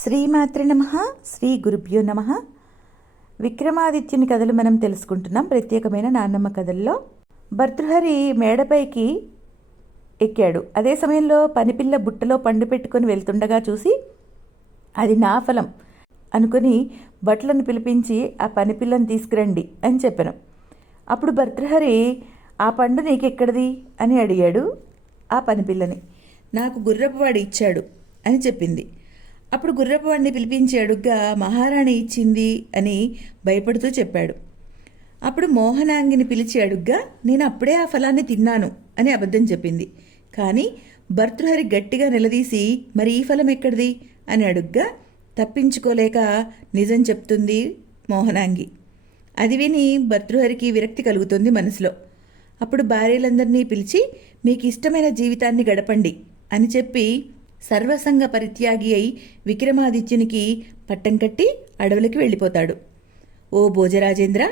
శ్రీమాత్రి నమః. శ్రీ గురుభ్యో నమః. విక్రమాదిత్యుని కథలు మనం తెలుసుకుంటున్నాం. ప్రత్యేకమైన నాన్నమ్మ కథల్లో భర్తృహరి మేడపైకి ఎక్కాడు. అదే సమయంలో పనిపిల్ల బుట్టలో పండు పెట్టుకొని వెళ్తుండగా చూసి అది నా ఫలం అనుకుని భట్లను పిలిపించి ఆ పనిపిల్లని తీసుకురండి అని చెప్పాను. అప్పుడు భర్తృహరి ఆ పండు నీకెక్కడిది అని అడిగాడు ఆ పనిపిల్లని. నాకు గుర్రపువాడు ఇచ్చాడు అని చెప్పింది. అప్పుడు గుర్రపువాడిని పిలిపించి అడుగ్గా మహారాణి ఇచ్చింది అని భయపడుతూ చెప్పాడు. అప్పుడు మోహనాంగిని పిలిచి అడుగ్గా నేను అప్పుడే ఆ ఫలాన్ని తిన్నాను అని అబద్ధం చెప్పింది. కానీ భర్తృహరి గట్టిగా నిలదీసి మరి ఈ ఫలం ఎక్కడిది అని అడుగ్గా తప్పించుకోలేక నిజం చెప్తుంది మోహనాంగి. అది విని భర్తృహరికి విరక్తి కలుగుతుంది మనసులో. అప్పుడు భార్యలందరినీ పిలిచి మీకు ఇష్టమైన జీవితాన్ని గడపండి అని చెప్పి సర్వసంగ పరిత్యాగి అయి విక్రమాదిత్యునికి పట్టం కట్టి అడవులకి వెళ్ళిపోతాడు. ఓ భోజరాజేంద్ర,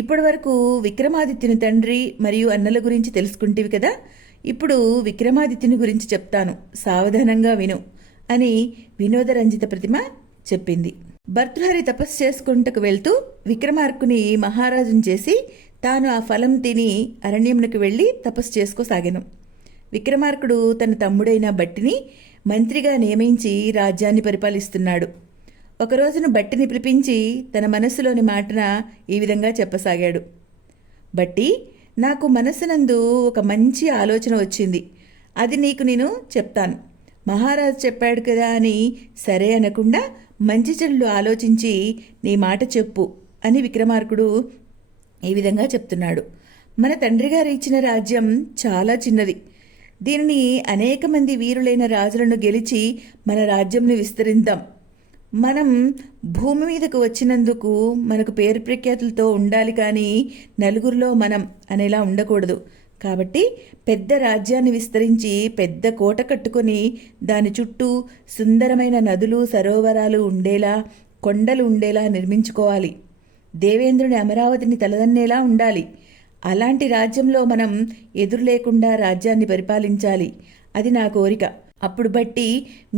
ఇప్పటి వరకు విక్రమాదిత్యుని తండ్రి మరియు అన్నల గురించి తెలుసుకుంటేవి కదా, ఇప్పుడు విక్రమాదిత్యుని గురించి చెప్తాను, సావధానంగా విను అని వినోదరంజిత ప్రతిమ చెప్పింది. భర్తృహరి తపస్సు చేసుకుంటకు వెళ్తూ విక్రమార్కుని మహారాజుని చేసి తాను ఆ ఫలం తిని అరణ్యమునకు వెళ్ళి తపస్సు చేసుకోసాగాను. విక్రమార్కుడు తన తమ్ముడైన బట్టిని మంత్రిగా నియమించి రాజ్యాన్ని పరిపాలిస్తున్నాడు. ఒకరోజున బట్టిని పిలిపించి తన మనస్సులోని మాటన ఈ విధంగా చెప్పసాగాడు. బట్టి, నాకు మనస్సునందు ఒక మంచి ఆలోచన వచ్చింది. అది నీకు నేను చెప్తాను. మహారాజు చెప్పాడు కదా అని సరే అనకుండా మంచి చెడులు ఆలోచించి నీ మాట చెప్పు అని విక్రమార్కుడు ఈ విధంగా చెప్తున్నాడు. మన తండ్రి గారు ఇచ్చిన రాజ్యం చాలా చిన్నది. దీనిని అనేక మంది వీరులైన రాజులను గెలిచి మన రాజ్యంను విస్తరిద్దాం. మనం భూమి మీదకు వచ్చినందుకు మనకు పేరు ప్రఖ్యాతులతో ఉండాలి, కానీ నలుగురిలో మనం అనేలా ఉండకూడదు. కాబట్టి పెద్ద రాజ్యాన్ని విస్తరించి పెద్ద కోట కట్టుకొని దాని చుట్టూ సుందరమైన నదులు సరోవరాలు ఉండేలా, కొండలు ఉండేలా నిర్మించుకోవాలి. దేవేంద్రుని అమరావతిని తలదన్నేలా ఉండాలి. అలాంటి రాజ్యంలో మనం ఎదురు లేకుండా రాజ్యాన్ని పరిపాలించాలి. అది నా కోరిక. అప్పుడు బట్టి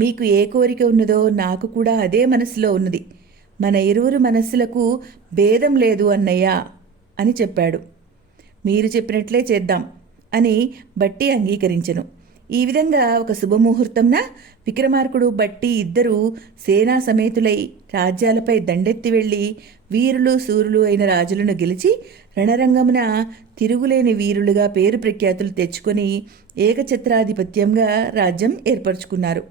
మీకు ఏ కోరిక ఉన్నదో నాకు కూడా అదే మనసులో ఉన్నది. మన ఇరువురు మనస్సులకు భేదం లేదు అన్నయ్య అని చెప్పాడు. మీరు చెప్పినట్లే చేద్దాం అని బట్టి అంగీకరించెను. ఈ విధంగా ఒక శుభముహూర్తంన విక్రమార్కుడు బట్టి ఇద్దరూ సేనా సమేతులై రాజ్యాలపై దండెత్తి వెళ్లి వీరులు శూరులు అయిన రాజులను గెలిచి రణరంగమున తిరుగులేని వీరులుగా పేరు ప్రఖ్యాతులు తెచ్చుకొని ఏకఛత్రాధిపత్యంగా రాజ్యం ఏర్పరచుకున్నారు.